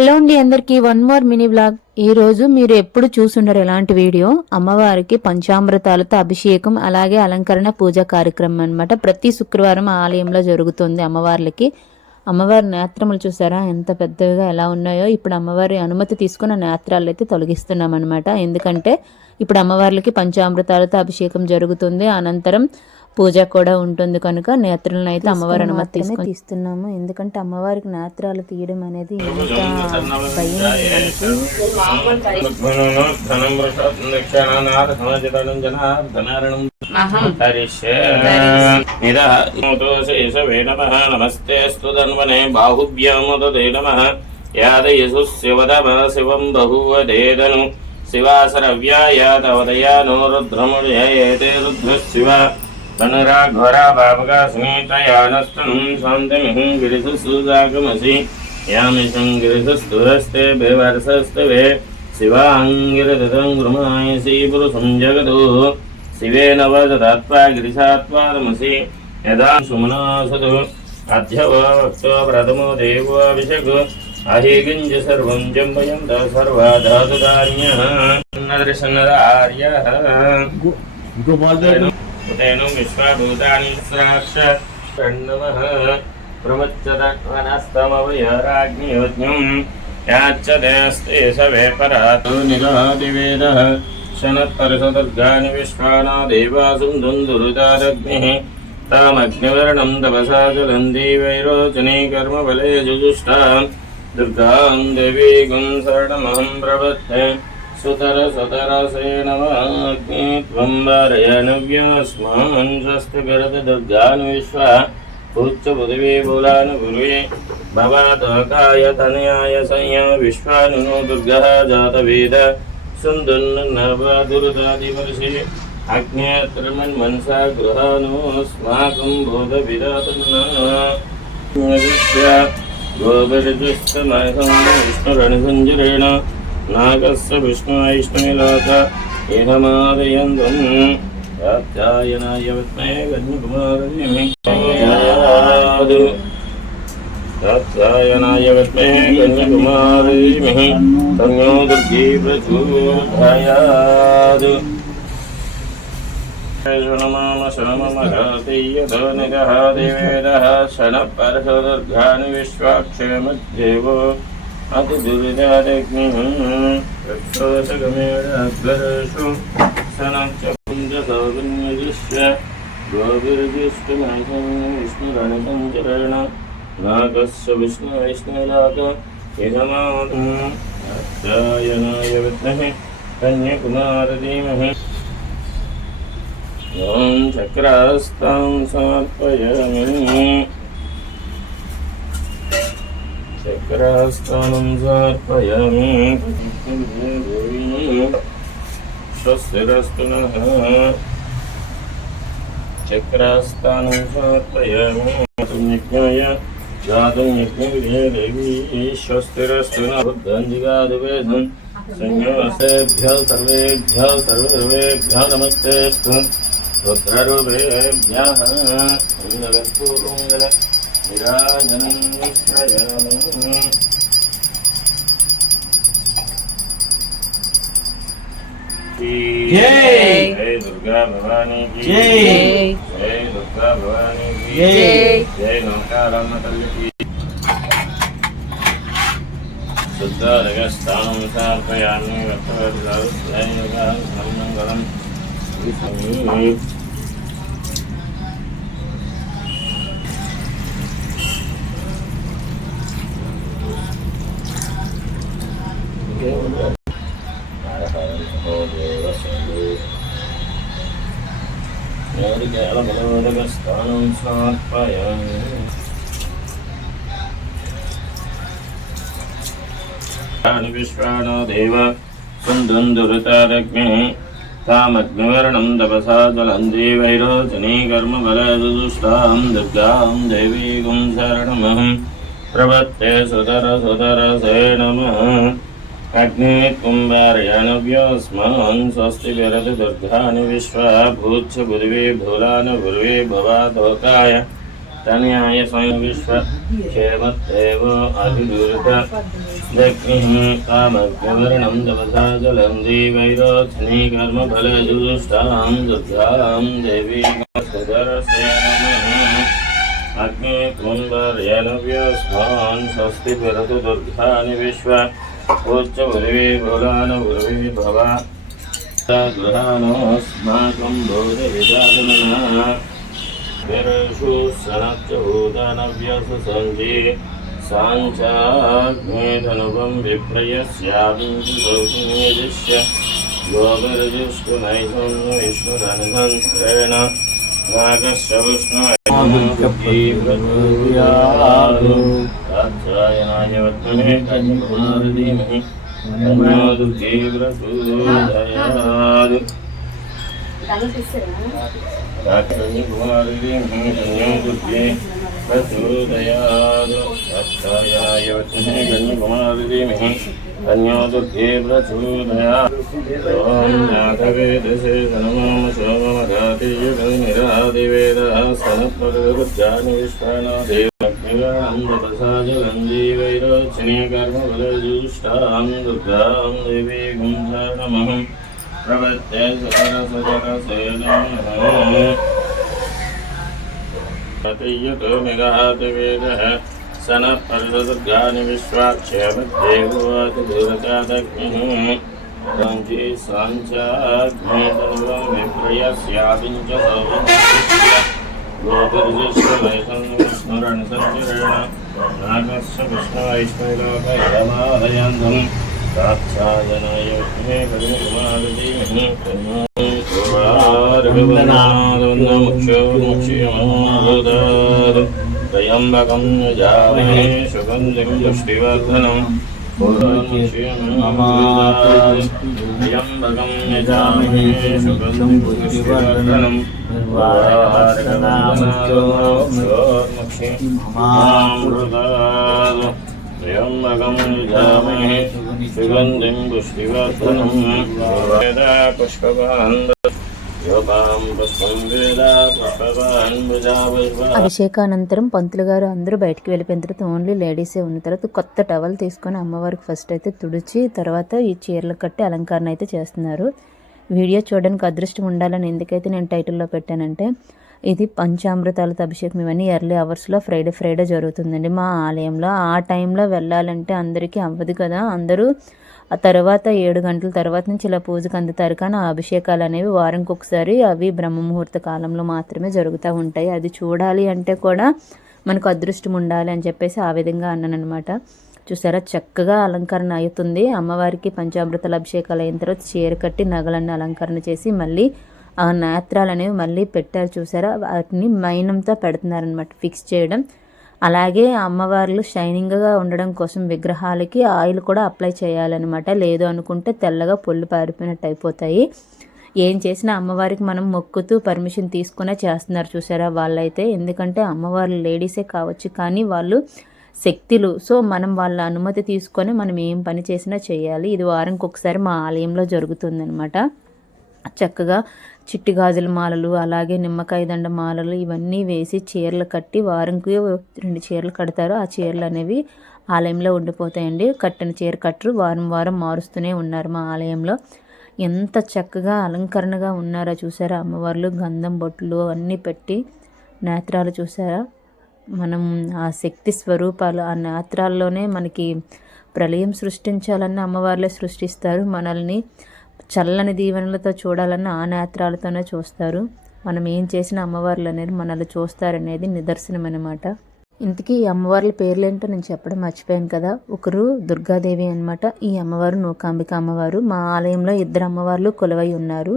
Hello అండి, అందరికి one more mini blog. ఈ రోజు మీరు ఎప్పుడు చూసుండరు ఎలాంటి వీడియో. అమ్మవారికి పంచామృతాలతో అభిషేకం, అలాగే అలంకరణ పూజ కార్యక్రమం అనమాట. ప్రతి శుక్రవారం ఆలయంలో జరుగుతుంది అమ్మవార్లకి. అమ్మవారి నేత్రములు చూసారా ఎంత పెద్దగా ఎలా ఉన్నాయో. ఇప్పుడు అమ్మవారి అనుమతి తీసుకున్న నేత్రాలు అయితే తొలగిస్తున్నాం అనమాట. ఎందుకంటే ఇప్పుడు అమ్మవార్లకి పంచామృతాలతో అభిషేకం జరుగుతుంది, అనంతరం పూజ కూడా ఉంటుంది కనుక నేత్రాలను అయితే అమ్మవారి అనుమతి తీసుకొని తీస్తున్నాము. ఎందుకంటే అమ్మవారికి నేత్రాలు తీయడం అనేది ఎంత భయం. శివం బహువదేదను శివాసరవ్యాయాదవదయానో రుద్రముడేతే రుద్ర శివ ధనురాఘ్వరా బాబగా స్మితయానస్తం శాంతిమిహం గిరిసుసుజాగమసి యామిషం గిరిసుస్తురస్తే బేవర్సస్తవే శివాంగిరదం గృమాయసి పురుషం జగదో శివేన వదత్వా గిరిశాత్వారమసి యదా సుమనాసదు అధ్యవో భక్తో ప్రథమో దేవో అభిషేకో అహిగింజ సర్వం జంబయం సర్వాధాతుదార్యః నదర్శనదార్యః ఉతేను విశ్వభూతాని సాక్షాన్నమః ప్రవచ్చదనస్తమవయరాగ్నియోజ్ఞం యాచ్చదేస్తే సవే పరాతో నిగాదివేదః శనత్పరిషదుర్గాని విశ్వానా దేవాసుం దుందురుదారగ్నిః తామగ్నివర్ణం తపసా జ్వలంతి వైరోచనీ కర్మఫలే జుజుష్టాం దుర్గాం దేవీగుం శరణమహం ప్రపద్యే సుతర సుతరసేనవాగ్ని త్వం వారయనవ్యాస్మాన్ స్వస్తి విరతి దుర్గాను విశ్వ పూజ్య పృథివీ బూలాను గురువే భవాతోకాయ తనయాయ సంయ విశ్వానునో దుర్గః జాతవేద సుందున్నర్వాదురుదాదివర్షి అగ్నేత్రమన్మన్సా గృహానోస్మాకం బోధ విరాతన్నా గోబిర్జుస్తమహం విష్ణురణిసంజరేణ నాగస్య విష్ణు వైష్ణవిలోక ఏహమాదయంతం కాత్యాయనాయ విద్మహే కన్యకుమారీ కాత్యాయనాయ విద్మహే కన్యకుమారీమహి తన్నో దుర్గే ప్రచోదయాత్. నమామ శమమరాతీయతో నిగః దేవేదః శనఃపరశదుర్గాని విశ్వాక్షేమదేవో అతిదురిదాదగ్నిః రక్షోషగమేడాగ్రేషు శనఃచపుంజసౌగన్యజిష్య గోభిర్జిష్టునాశం విష్ణురణిసంచరేణ నాగస్య విష్ణు వైష్ణవిలాక ఇహమాదం కాత్యాయనాయ విద్మహే కన్యకుమారీ ఓం చక్రాస్తాం సమర్పయామి. చక్రాస్తానం సమర్పయామి. స్వస్తిరస్తు నః. చక్రాస్తానం సమర్పయామి. యజ్ఞాయ గాతుం యజ్ఞవిధే దేవీ స్వస్తిరస్తు నః. బుద్ధాంజిగాదివేదం సంయోసేభ్యో సర్వేభ్యో సర్వేభ్యో నమస్తేస్తు. రుద్రరూపేభ్యః మంగళకర్పూరమంగళ నీరాజనం శ్రయామి. జై దుర్గా భవానీ కీ జై. జై దుర్గా భవానీ కీ జై. జై నౌకారమ్మ తల్లికి. శుద్ధారగస్థానం సమర్పయామి. మంగళం స్థానం సమర్పయామి. విశ్వానో దేవ సుందురుతారగ్నిః తామగ్నివర్ణం తపసా జ్వలంతి వైరోచనీ కర్మఫలజుజుష్టాం దుర్గాం దేవీగుం శరణమహం ప్రపద్యే సుతర సుతరసేనమః అగ్నిత్కుంభారయానవ్యోస్మాన్ స్వస్తి విరతి దుర్గాని విశ్వ భూత్స పృథివీ భూలాన గురువే భవాతోకాయ తనయాయ స్వయం విశ్వ క్షేమదేవో అభిదురిత दक्षिः कामग्रवर्णं तपसा जलं देवैरोत्सने कर्मफलजुष्टां दुर्गां देवीं सुदर्शे नमः अग्ने कुम्भर्यनव्यस्मान् स्वस्ति भरतु दुर्गानि विश्व उच्चगुरवे भुलानुगुरवे भव गृहाणोऽस्माकं बोधविदातमनः विरशु सनच्चभूतानव्यससञ्जे साञ्चाग्नेधनुगं विप्रयस्यादिन्द्रदौषिण्यदिश्य गोविर्जुष्टुनैसं विष्णुरनिसंस्करेण नागस्य विष्णुयाय वर्तमे कन्याधीमहि तन्नो दुर्गे प्रचोदयात् कन्याधीमहि तन्नो दुर्गे प्रचोदयात् कात्यायनाय वर्तमे कन्याधीमहि तन्नो दुर्गे प्रचोदयात् ॐ नाथवेदसे नमो सोममधातियुगनिरादिवेदः सनत्परगुर्जानि विश्वानो देवप्रसादगन्धीवैरोचने कर्मफलजुष्टां दुर्गां देवीं शरणमहं प्रपद्ये सरसजनसेनमः प्रतियुतो निगहातिवेदः सनत्परगुर्जानि विश्वाक्षेमदेवोऽति दूरजादग्निः रञ्जी साञ्चाग्नेतनुवं विप्रयस्यादिञ्च सौभन्यस्य गोपुर्जुष्टमैसं विष्णुरनुसञ्चरेण नागस्य विष्णुवैष्णवलोकयमालयान्धं साक्षायनाय विष्णुवे कन्याकुमारीमहि कन्याकुमारीमुक्षोमुक्ष्यमाददात् त्र्यम्बकं यजामहे सुगन्धिं पुष्टिवर्धनम् त्र्यम्बकं यजामहे सुगन्धिं पुष्टिवर्धनम् त्र्यम्बकं यजामहे सुगन्धिं पुष्टिवर्धनम् पुष्पवान् అభిషేకానంతరం పంతులు గారు అందరూ బయటికి వెళ్ళిపోయిన తర్వాత ఓన్లీ లేడీసే ఉన్న తర్వాత కొత్త టవల్ తీసుకొని అమ్మవారికి ఫస్ట్ అయితే తుడిచి తర్వాత ఈ చీరలు కట్టి అలంకరణ అయితే చేస్తున్నారు. వీడియో చూడడానికి అదృష్టం ఉండాలని ఎందుకైతే నేను టైటిల్లో పెట్టానంటే ఇది పంచామృతాలతో అభిషేకం ఇవన్నీ ఎర్లీ అవర్స్లో ఫ్రైడే జరుగుతుందండి మా ఆలయంలో. ఆ టైంలో వెళ్ళాలంటే అందరికీ అవ్వదు కదా, అందరూ ఆ తర్వాత 7 గంటల తర్వాత నుంచి ఇలా పూజకు అందుతారు. కానీ ఆ అభిషేకాలు అనేవి వారంకి ఒకసారి అవి బ్రహ్మముహూర్త కాలంలో మాత్రమే జరుగుతూ ఉంటాయి. అది చూడాలి అంటే కూడా మనకు అదృష్టం ఉండాలి అని చెప్పేసి ఆ విధంగా అన్నానమాట. చూసారా చక్కగా అలంకరణ అవుతుంది. అమ్మవారికి పంచామృతాల అభిషేకాలు అయిన తర్వాత చీర కట్టి నగలన్నీ అలంకరణ చేసి మళ్ళీ ఆ నేత్రాలు అనేవి మళ్ళీ పెట్టారు. చూసారా వాటిని మైనంతో పెడుతున్నారనమాట ఫిక్స్ చేయడం. అలాగే అమ్మవార్లు షైనింగ్గా ఉండడం కోసం విగ్రహాలకి ఆయిల్ కూడా అప్లై చేయాలన్నమాట. లేదు అనుకుంటే తెల్లగా పొల్లు పారిపోయినట్టు అయిపోతాయి. ఏం చేసినా అమ్మవారికి మనం మొక్కుతూ పర్మిషన్ తీసుకునే చేస్తున్నారు చూసారా వాళ్ళైతే. ఎందుకంటే అమ్మవార్లు లేడీసే కావచ్చు కానీ వాళ్ళు శక్తులు. సో మనం వాళ్ళ అనుమతి తీసుకొని మనం ఏం పని చేసినా చేయాలి. ఇది వారానికి ఒకసారి మా ఆలయంలో జరుగుతుందనమాట. చక్కగా చిట్టి గాజుల మాలలు అలాగే నిమ్మకాయ దండ మాలలు ఇవన్నీ వేసి చీరలు కట్టి వారంకి 2 చీరలు కడతారు. ఆ చీరలు అనేవి ఆలయంలో ఉండిపోతాయండి. కట్టిన చీర కట్టరు వారం మారుస్తూనే ఉన్నారు మా ఆలయంలో. ఎంత చక్కగా అలంకరణగా ఉన్నారో చూసారా అమ్మవార్లు. గంధం బొట్లు అన్నీ పెట్టి నేత్రాలు చూసారా. మనం ఆ శక్తి స్వరూపాలు ఆ నేత్రాల్లోనే మనకి ప్రళయం సృష్టించాలన్న అమ్మవార్లే సృష్టిస్తారు. మనల్ని చల్లని దీవెనలతో చూడాలన్న ఆ నేత్రాలతోనే చూస్తారు. మనం ఏం చేసిన అమ్మవార్లు అనేది మనల్ని చూస్తారనేది నిదర్శనం అన్నమాట. ఇంతకీ ఈ అమ్మవార్ల పేర్లేంటో నేను చెప్పడం మర్చిపోయాను కదా. ఒకరు దుర్గాదేవి అన్నమాట. ఈ అమ్మవారు నూకాంబిక అమ్మవారు. మా ఆలయంలో 2 అమ్మవార్లు కొలువై ఉన్నారు.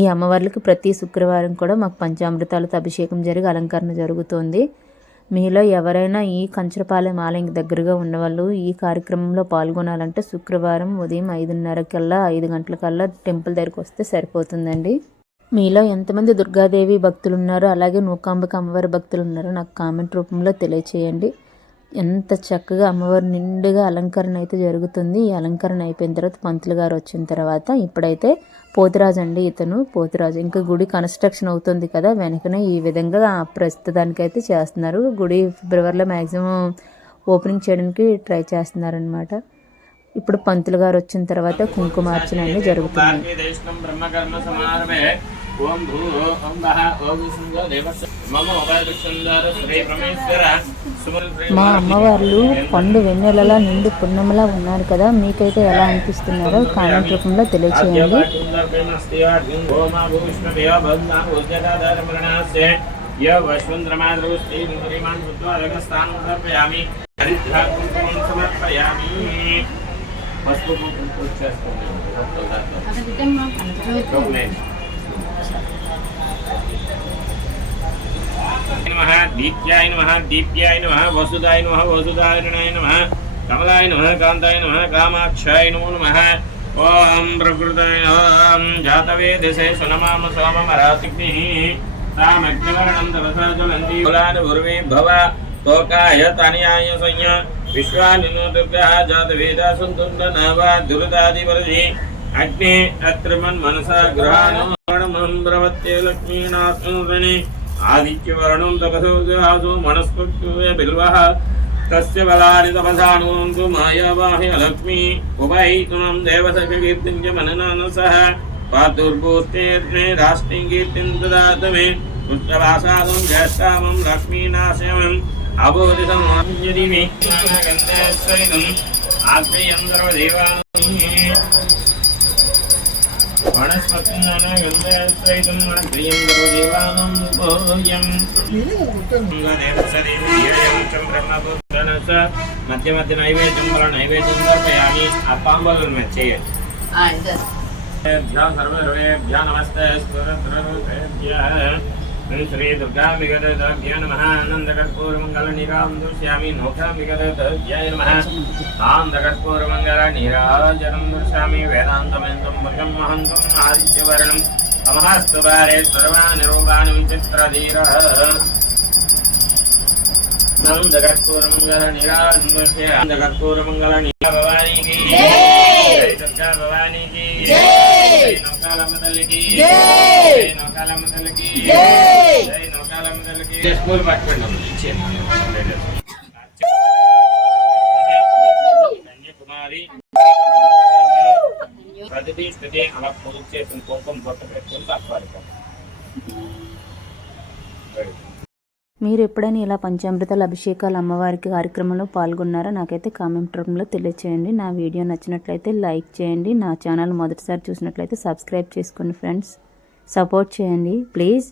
ఈ అమ్మవార్లకు ప్రతి శుక్రవారం కూడా మాకు పంచామృతాలతో అభిషేకం జరిగి అలంకరణ జరుగుతుంది. మీలో ఎవరైనా ఈ కంచరపాలెం ఆలయం దగ్గరగా ఉన్నవాళ్ళు ఈ కార్యక్రమంలో పాల్గొనాలంటే శుక్రవారం ఉదయం 5 గంటలకల్లా టెంపుల్ దగ్గరికి వస్తే సరిపోతుందండి. మీలో ఎంతమంది దుర్గాదేవి భక్తులు ఉన్నారో అలాగే నూకాంబిక అమ్మవారి భక్తులు ఉన్నారో నాకు కామెంట్ రూపంలో తెలియచేయండి. ఎంత చక్కగా అమ్మవారు నిండుగా అలంకరణ అయితే జరుగుతుంది. ఈ అలంకరణ అయిపోయిన తర్వాత పంతులు గారు వచ్చిన తర్వాత ఇప్పుడైతే పోతురాజు అండి ఇతను పోతురాజు. ఇంకా గుడి కన్స్ట్రక్షన్ అవుతుంది కదా వెనకనే ఈ విధంగా ప్రస్తుతానికైతే చేస్తున్నారు. గుడి ఫిబ్రవరిలో మ్యాక్సిమం ఓపెనింగ్ చేయడానికి ట్రై చేస్తున్నారనమాట. ఇప్పుడు పంతులు గారు వచ్చిన తర్వాత కుంకుమార్చన అనేది జరుగుతుంది. మా అమ్మవార్లు పండు వెన్నెలలా నిండు పున్నమలా ఉన్నారు కదా, మీకైతే ఎలా అనిపిస్తున్నారో కామెంట్ రూపంలో తెలియచేయండి. దీప్యాయ నమః దీప్యాయ నమః వసుదాయ నమః వసుదాయనాయ నమః కమలాయ నమః కాంతాయ నమః కామాక్షాయ నమో నమః. ఓం ప్రకృతాయ నమః జాతవేదసే సునమామ సోమమరాతిగ్నిః తామగ్నివర్ణం తపసా జ్వలంతి కులాని ఉర్వే భవ తోకాయ తనయాయ సంయ విశ్వానినో దుర్గః జాతవేద సుందుండనవ దుర్దాదివర్షి అగ్నే అత్రమన్ మనసా గ్రహాణం బ్రవత్తే లక్ష్మీనాథని ఆదిత్యవర్ణం తపసో మనస్పృత్య బిల్వః తస్య బలాని తపసానుంతు మాయావాహ్య లక్ష్మీ ఉపైతునం దేవసఖ కీర్తించ మననానసః పాదుర్భూతేర్నే రాష్ట్రీం కీర్తిం దదాతమే పుష్పవాసాదం జ్యేష్ఠామం లక్ష్మీనాశయం అబోధిసమాన్యదిమి గంధేశ్వరితం ఆగ్నేయం సర్వదేవానాం మధ్య మధ్య నైవేద్యం నైవేద్యం సమర్పయామి. ఆ తాంబూలం చేయండి. సర్వేభ్యో నమస్తే శ్రీ దుర్గాంబికదేవ్యో నమః. ఆనందకర్పూరమంగళ దృశ్యామి నౌకాంబికదేవ్యాయ నమః. ఆనందకర్పూరమంగళ నీరాజనం దృశ్యామి. వేదాంతమేంతం భగం మహంతం ఆదిత్యవర్ణం తమస్తవారే సర్వాణి రూపాణి విచిత్రధీరః. ఆనందకర్పూరమంగళ నీరాజనం దృశ్యామి. ఆనందకర్పూరమంగళ నీరా భవానికి జై దుర్గా భవానికి జై నౌకాలమ్మ తల్లికి జై నౌకాలమ్మ తల్లికి జై నౌకాలమ్మ తల్లికి. స్కూల్ పట్టుకోండి కుమారి ప్రతిదీ స్థితి అలా పూజ చేసిన కోపం పొట్ట పెట్టుకుని తక్కువ. మీరు ఎప్పుడైనా ఇలా పంచామృతాల అభిషేకాలు అమ్మవారికి కార్యక్రమంలో పాల్గొన్నారో నాకైతే కామెంట్ రూపంలో తెలియచేయండి. నా వీడియో నచ్చినట్లయితే లైక్ చేయండి. నా ఛానల్ మొదటిసారి చూసినట్లయితే సబ్స్క్రైబ్ చేసుకోండి ఫ్రెండ్స్. సపోర్ట్ చేయండి ప్లీజ్.